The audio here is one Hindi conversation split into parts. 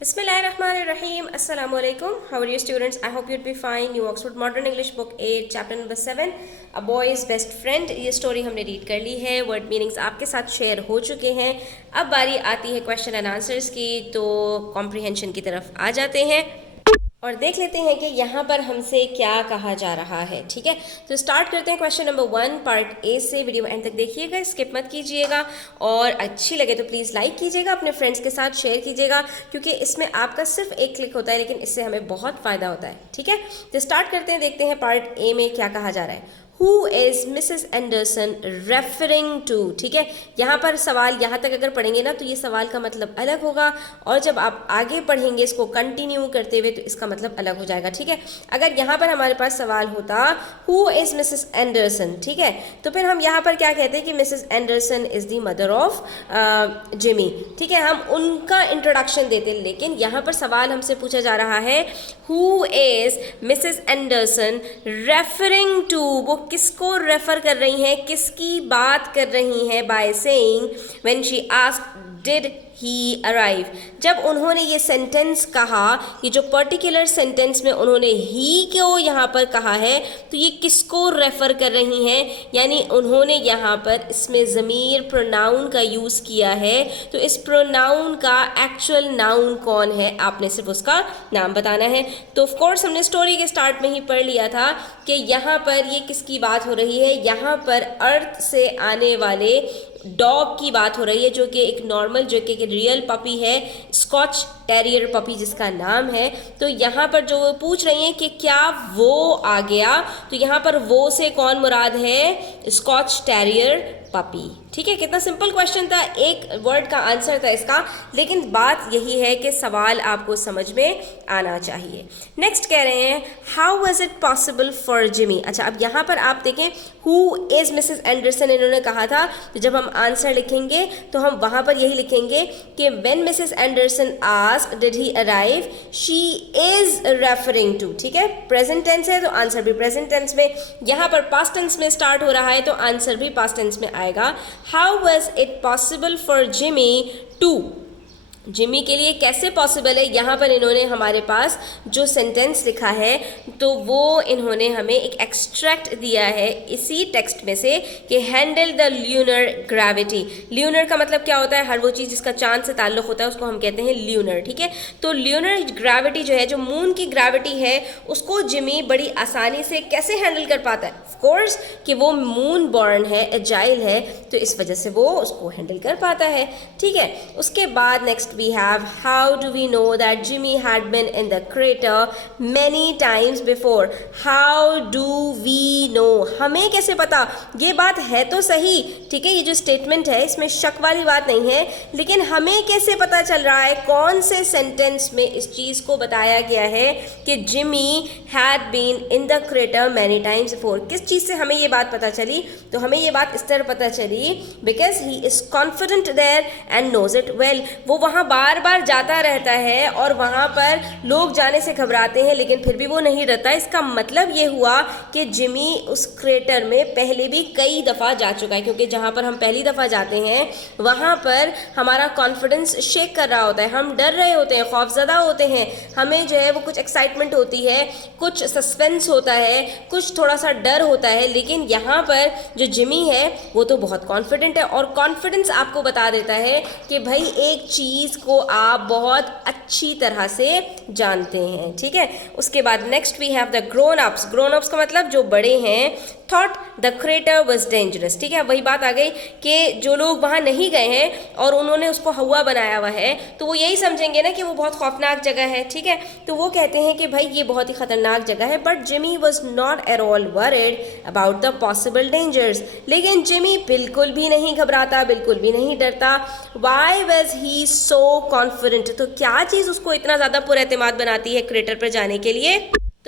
Bismillahirrahmanirrahim. Assalamu alaikum. How are you students? I hope you'd be fine. New Oxford Modern English Book 8 Chapter number 7 A Boy's Best Friend. ये स्टोरी हमने रीड कर ली है. वर्ड मीनिंग्स आपके साथ शेयर हो चुके हैं. अब बारी आती है क्वेश्चन एंड आंसर्स की, तो कॉम्प्रिहेंशन की तरफ आ जाते हैं और देख लेते हैं कि यहाँ पर हमसे क्या कहा जा रहा है. ठीक है, तो स्टार्ट करते हैं क्वेश्चन नंबर 1 पार्ट ए से. वीडियो एंड तक देखिएगा, स्किप मत कीजिएगा और अच्छी लगे तो प्लीज़ लाइक कीजिएगा, अपने फ्रेंड्स के साथ शेयर कीजिएगा, क्योंकि इसमें आपका सिर्फ एक क्लिक होता है लेकिन इससे हमें बहुत फ़ायदा होता है. ठीक है, तो स्टार्ट करते हैं, देखते हैं पार्ट ए में क्या कहा जा रहा है. Who is Mrs. Anderson referring to? ठीक है, यहाँ पर सवाल यहाँ तक अगर पढ़ेंगे ना तो ये सवाल का मतलब अलग होगा, और जब आप आगे पढ़ेंगे इसको कंटिन्यू करते हुए तो इसका मतलब अलग हो जाएगा. ठीक है, अगर यहाँ पर हमारे पास सवाल होता Who is Mrs. Anderson, ठीक है, तो फिर हम यहाँ पर क्या कहते हैं कि Mrs. Anderson is the mother of Jimmy. ठीक है, हम उनका इंट्रोडक्शन देते हैं, लेकिन यहाँ पर सवाल हमसे पूछा जा रहा है Who is Mrs. Anderson referring to? वो किसको रेफर कर रही हैं, किसकी बात कर रही हैं by saying when she asked did he arrive. जब उन्होंने ये सेंटेंस कहा, ये जो पर्टिकुलर सेंटेंस में उन्होंने ही को यहाँ पर कहा है, तो ये किसको रेफर कर रही हैं, यानी उन्होंने यहाँ पर इसमें ज़मीर प्रोनाउन का यूज़ किया है. तो इस प्रोनाउन का एक्चुअल नाउन कौन है, आपने सिर्फ उसका नाम बताना है. तो ऑफ कोर्स हमने स्टोरी के स्टार्ट में ही पढ़ लिया था कि यहाँ पर ये किसकी बात हो रही है. यहाँ पर अर्थ से आने वाले डॉग की बात हो रही है, जो कि एक नॉर्मल, जो कि रियल पपी है, स्कॉच टेरियर पपी जिसका नाम है. तो यहाँ पर जो पूछ रही हैं कि क्या वो आ गया, तो यहाँ पर वो से कौन मुराद है, स्कॉच टेरियर पपी. ठीक है, कितना सिंपल क्वेश्चन था, एक वर्ड का आंसर था इसका, लेकिन बात यही है कि सवाल आपको समझ में आना चाहिए. नेक्स्ट कह रहे हैं how was it possible for Jimmy. अच्छा, अब यहाँ पर आप देखें हु इज़ मिसेस एंडरसन इन्होंने कहा था, तो जब हम आंसर लिखेंगे तो हम वहाँ पर यही लिखेंगे कि when Mrs Anderson asked did he arrive she is referring to. ठीक है, प्रेजेंट टेंस है तो आंसर भी प्रेजेंट टेंस में, यहाँ पर पास्ट टेंस में स्टार्ट हो रहा है तो आंसर भी पास्ट टेंस में आएगा. How was it possible for Jimmy to, Jimmy के लिए कैसे पॉसिबल है. यहाँ पर इन्होंने हमारे पास जो सेंटेंस लिखा है तो वो इन्होंने हमें एक एक्सट्रैक्ट दिया है इसी टेक्स्ट में से कि handle the lunar gravity. Lunar का मतलब क्या होता है, हर वो चीज़ जिसका चांद से ताल्लुक़ होता है उसको हम कहते हैं ल्यूनर. ठीक है, तो ल्यूनर ग्रेविटी जो है, जो मून की ग्रेविटी है, उसको जिमी बड़ी आसानी से कैसे हैंडल कर पाता है. ऑफकोर्स कि वो मून बॉर्न है, एजाइल है, तो इस वजह से वो उसको हैंडल कर पाता है. ठीक है, उसके बाद next we have how do we know that Jimmy had been in the crater many times before. How do we know, हमें कैसे पता. ये बात है तो सही, ठीक है, ये जो स्टेटमेंट है इसमें शक वाली बात नहीं है, लेकिन हमें कैसे पता चल रहा है, कौन से सेंटेंस में इस चीज़ को बताया गया है कि Jimmy had been in the crater many times before. किस चीज़ से हमें ये बात पता चली, तो हमें ये बात इस तरह पता चली because he is confident there and knows it well. वो वहाँ बार बार जाता रहता है और वहाँ पर लोग जाने से घबराते हैं लेकिन फिर भी वो नहीं डरता. इसका मतलब ये हुआ कि जिमी उस क्रेटर में पहले भी कई दफ़ा जा चुका है, क्योंकि जहाँ पर हम पहली दफ़ा जाते हैं वहाँ पर हमारा कॉन्फिडेंस शेक कर रहा होता है, हम डर रहे होते हैं, खौफज़दा होते हैं, हमें जो है वो कुछ एक्साइटमेंट होती है, कुछ सस्पेंस होता है, कुछ थोड़ा सा डर होता है. लेकिन यहाँ पर जो जिमी है वो तो बहुत कॉन्फिडेंट है, और कॉन्फिडेंस आपको बता देता है कि भाई एक चीज़ को आप बहुत अच्छी तरह से जानते हैं. ठीक है, उसके बाद next we have the grown ups. Grown ups का मतलब जो बड़े हैं. Thought the crater was dangerous. ठीक है, वही बात आ गई कि जो लोग वहाँ नहीं गए हैं और उन्होंने उसको हवा बनाया हुआ है, तो वो यही समझेंगे ना कि वो बहुत खौफनाक जगह है. ठीक है, तो वो कहते हैं कि भाई ये बहुत ही ख़तरनाक जगह है. But Jimmy was not at all worried about the possible dangers. लेकिन जिमी बिल्कुल भी नहीं घबराता, बिल्कुल भी नहीं डरता. Why was he so confident, तो क्या चीज़ उसको इतना ज़्यादा पुरएतमाद बनाती है क्रेटर पर जाने के लिए.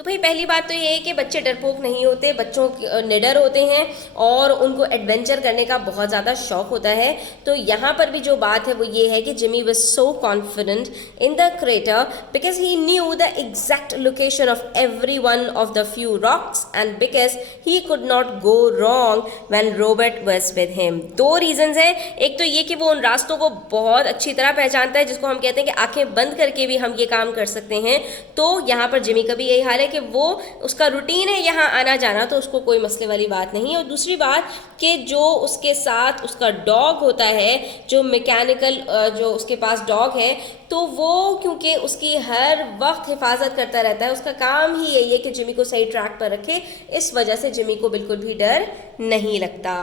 तो भाई पहली बात तो ये है कि बच्चे डरपोक नहीं होते, बच्चों निडर होते हैं और उनको एडवेंचर करने का बहुत ज़्यादा शौक होता है। तो यहाँ पर भी जो बात है वो ये है कि Jimmy was so confident in the crater because he new the exact location of every one of the few rocks and because he could not go wrong when Robert was with him. दो रीजंस हैं, एक तो ये कि वो उन रास्तों को बहुत अच्छी तरह पहचानता है, जिसको हम कहते हैं कि आंखें बंद करके भी हम ये काम कर सकते हैं। तो यहाँ पर जिमी का भी यही हाल है कि वो उसका रूटीन है यहाँ आना जाना, तो उसको कोई मसले वाली बात नहीं है। और दूसरी बात कि जो उसके साथ उसका डॉग होता है, जो मैकेनिकल जो उसके पास डॉग है, तो वो क्योंकि उसकी हर वक्त हिफाजत करता रहता है, उसका काम ही यही है कि जिमी को सही ट्रैक पर रखे, इस वजह से जिमी को बिल्कुल भी डर नहीं लगता।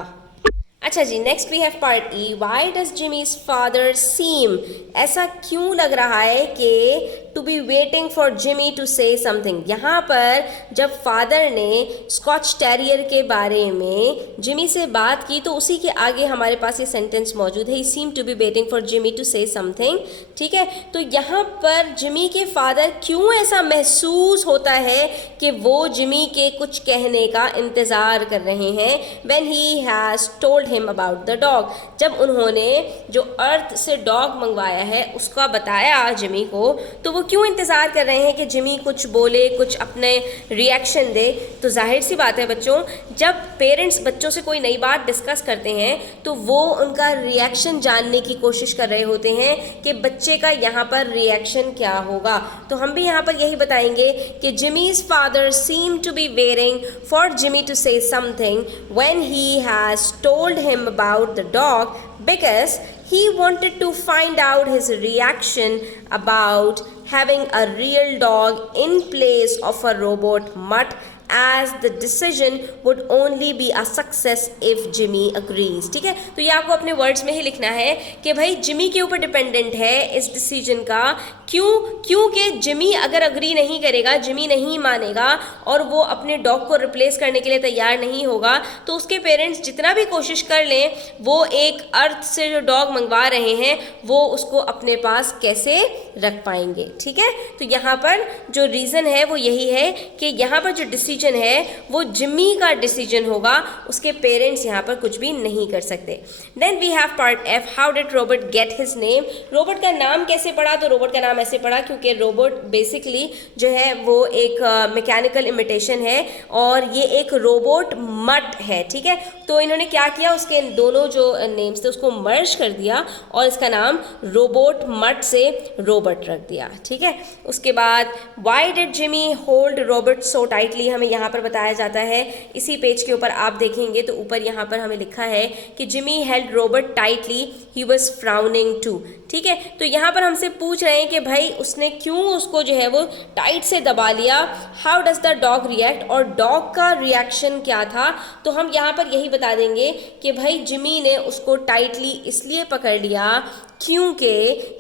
अच्छा जी, next we have part E, why does Jimmy's father seem, ऐसा क्यों लग रहा है कि to be waiting for Jimmy to say something. यहाँ पर जब फादर ने स्कॉच टेरियर के बारे में जिमी से बात की तो उसी के आगे हमारे पास ये सेंटेंस मौजूद है, he seem to be waiting for Jimmy to say something. ठीक है, तो यहाँ पर जिमी के फादर क्यों ऐसा महसूस होता है कि वो जिमी के कुछ कहने का इंतज़ार कर रहे हैं, when he has told him about the dog, जब उन्होंने जो अर्थ से डॉग मंगवाया है उसका बताया जिमी को, तो वो क्यों इंतज़ार कर रहे हैं कि जिमी कुछ बोले, कुछ अपने रिएक्शन दे। तो जाहिर सी बात है बच्चों, जब पेरेंट्स बच्चों से कोई नई बात डिस्कस करते हैं तो वो उनका रिएक्शन जानने की कोशिश कर रहे होते हैं कि बच्चे का यहाँ पर रिएक्शन क्या होगा। तो हम भी यहाँ पर यही बताएंगे कि Jimmy's father seem to be waiting for Jimmy to say something when he has told him about the dog because he wanted to find out his reaction about having a real dog in place of a robot mutt, as the decision would only be a success if Jimmy agrees। ठीक है, तो ये आपको अपने वर्ड्स में ही लिखना है कि भाई जिमी के ऊपर डिपेंडेंट है इस डिसीजन का। क्योंकि जिमी अगर अग्री नहीं करेगा, जिमी नहीं मानेगा और वो अपने डॉग को रिप्लेस करने के लिए तैयार नहीं होगा, तो उसके पेरेंट्स जितना भी कोशिश कर लें, वो एक अर्थ से जो डॉग मंगवा रहे हैं वो उसको अपने पास कैसे रख पाएंगे। ठीक है, तो यहाँ पर जो रीज़न है वो यही है कि यहाँ पर जो डिसीजन है वो जिमी का डिसीजन होगा, उसके पेरेंट्स यहाँ पर कुछ भी नहीं कर सकते। Then we have part F, how did Robert get his name, Robert का नाम कैसे पड़ा। तो रॉबर्ट का नाम ऐसे पड़ा क्योंकि रोबोट बेसिकली जो है वो एक मैकेनिकल इमिटेशन है और ये एक रोबोट मट है। ठीक है, तो इन्होंने क्या किया, उसके दोनों जो नेम्स थे उसको मर्ज कर दिया और इसका नाम रोबोट मट से रोबोट रख दिया। ठीक है, उसके बाद why did Jimmy hold Robert so tightly, हमें यहाँ पर बताया जाता है, इसी पेज के ऊपर आप देखेंगे तो ऊपर यहाँ पर हमें लिखा है कि Jimmy held Robert tightly, he was frowning too. ठीक है, तो यहाँ पर हमसे पूछ रहे हैं कि भाई उसने क्यों उसको जो है वो टाइट से दबा लिया। How does the dog react, और डॉग का रिएक्शन क्या था। तो हम यहाँ पर यही बता देंगे कि भाई जिमी ने उसको टाइटली इसलिए पकड़ लिया क्योंकि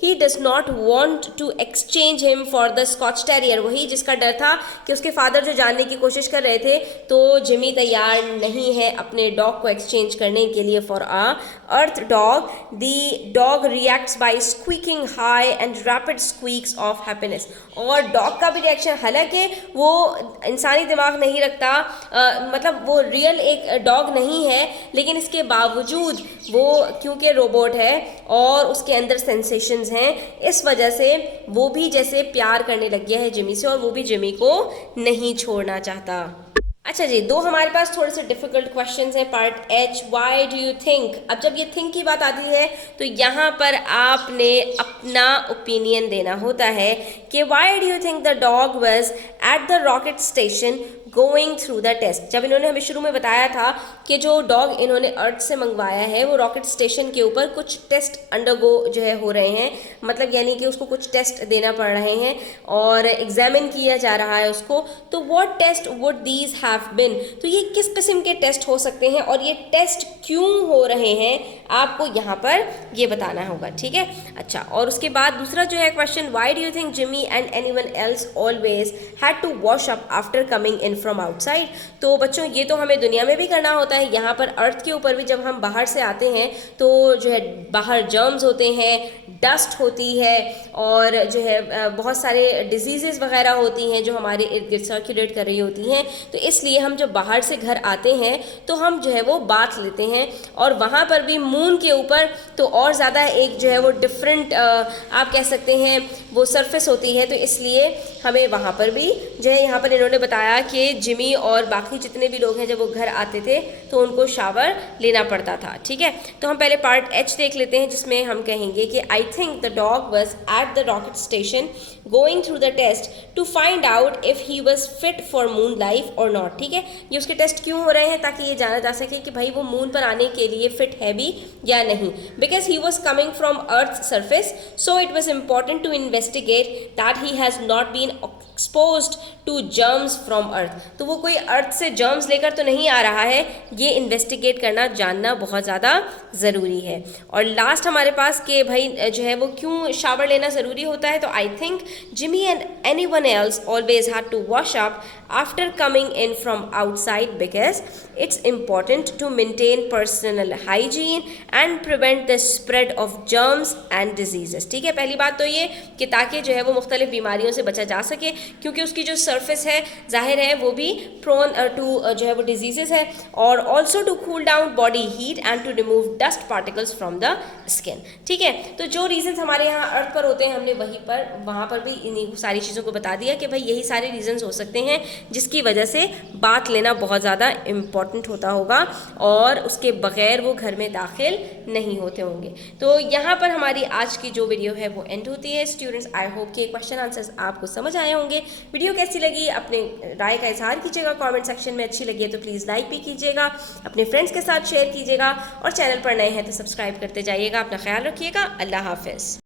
he does not want to exchange him for the Scotch terrier, वही जिसका डर था कि उसके फादर जो जानने की कोशिश कर रहे थे, तो जिमी तैयार नहीं है अपने डॉग को एक्सचेंज करने के लिए for a earth dog. The dog reacts by squeaking high and rapid squeaks of happiness, और डॉग का भी रिएक्शन, हालांकि वो इंसानी दिमाग नहीं रखता, मतलब वो रियल एक डॉग नहीं है, लेकिन इसके बावजूद वो क्योंकि रोबोट है और उसके अंदर सेंसेशंस हैं, इस वजह से वो भी जैसे प्यार करने लग गया है जिमी से और वो भी जिमी को नहीं छोड़ना चाहता। अच्छा जी, दो हमारे पास थोड़े से डिफिकल्ट क्वेश्चंस हैं। Part H, why do you think. अब जब ये थिंक की बात आती है तो यहाँ पर आपने अपना ओपिनियन देना होता है कि why do you think the dog was at the rocket station going through the test. जब इन्होंने हमें शुरू में बताया था कि जो डॉग इन्होंने अर्थ से मंगवाया है वो रॉकेट स्टेशन के ऊपर कुछ टेस्ट अंडरगो जो है हो रहे हैं, मतलब यानी कि उसको कुछ टेस्ट देना पड़ रहे हैं और एग्जामिन किया जा रहा है उसको। तो what test would these have been, तो ये किस किस्म के टेस्ट हो सकते हैं और ये टेस्ट क्यों हो रहे हैं, आपको यहाँ पर ये बताना होगा। ठीक है, अच्छा, और उसके बाद दूसरा जो है question, why do you think Jimmy and anyone else always had to wash up after coming in from outside. तो बच्चों ये तो हमें दुनिया में भी करना होता है, यहाँ पर अर्थ के ऊपर भी जब हम बाहर से आते हैं तो जो है बाहर जर्म्स होते हैं, डस्ट होती है और जो है बहुत सारे डिजीज़ वगैरह होती हैं जो हमारे इर्द गिर्द सर्कुलेट कर रही होती हैं। तो इसलिए हम जब बाहर से घर आते हैं तो हम जो है वो बाथ लेते हैं, और वहाँ पर भी मून के ऊपर तो और ज़्यादा एक जो है वो डिफरेंट आप कह सकते हैं वो सरफेस होती है। तो इसलिए हमें वहाँ पर भी जो है, यहाँ पर इन्होंने बताया कि जिमी और बाकी जितने भी लोग हैं जब वो घर आते थे तो उनको शावर लेना पड़ता था। ठीक है, तो हम पहले पार्ट एच देख लेते हैं जिसमें हम कहेंगे कि I think the dog was at the rocket station going through the test to find out if he was fit for moon life और नॉट। ठीक है, ये उसके टेस्ट क्यों हो रहे हैं, ताकि ये जाना जा सके कि भाई वो मून पर आने के लिए फिट है भी या नहीं। Because he was coming from earth surface, so it was important to investigate that he has not been exposed to germs from earth. तो वो कोई अर्थ से जर्म्स लेकर तो नहीं आ रहा है, ये इन्वेस्टिगेट करना जानना बहुत ज़्यादा ज़रूरी है। और लास्ट हमारे पास कि भाई जो है वो क्यों शावर लेना ज़रूरी होता है, तो I think Jimmy and anyone else always had to wash up after coming in from outside because it's important to maintain personal hygiene and prevent the spread of germs and diseases. ठीक है, पहली बात तो ये कि ताकि जो है वो मुख्तलिफ बीमारियों से बचा जा सके, क्योंकि उसकी जो सरफेस है जाहिर है वो भी प्रोन टू जो है वो डिजीजेस है, और also to cool down body heat and to remove dust particles from the skin. ठीक है, तो जो रीजंस हमारे यहाँ अर्थ पर होते हैं हमने वहीं पर वहाँ पर भी इन्हीं सारी चीज़ों को बता दिया कि भाई यही सारे रीजंस हो सकते हैं जिसकी वजह से बात लेना बहुत ज़्यादा इम्पॉर्टेंट होता होगा और उसके बगैर वो घर में दाखिल नहीं होते होंगे। तो यहाँ पर हमारी आज की जो वीडियो है वो एंड होती है। स्टूडेंट्स, आई होप कि क्वेश्चन आंसर्स आपको समझ आए होंगे। वीडियो कैसी लगी अपने राय का इजहार कीजिएगा कमेंट सेक्शन में। अच्छी लगी है तो प्लीज़ लाइक भी कीजिएगा, अपने फ्रेंड्स के साथ शेयर कीजिएगा, और चैनल पर नए हैं तो सब्सक्राइब करते जाइएगा। अपना ख्याल रखिएगा। अल्लाह हाफिज़।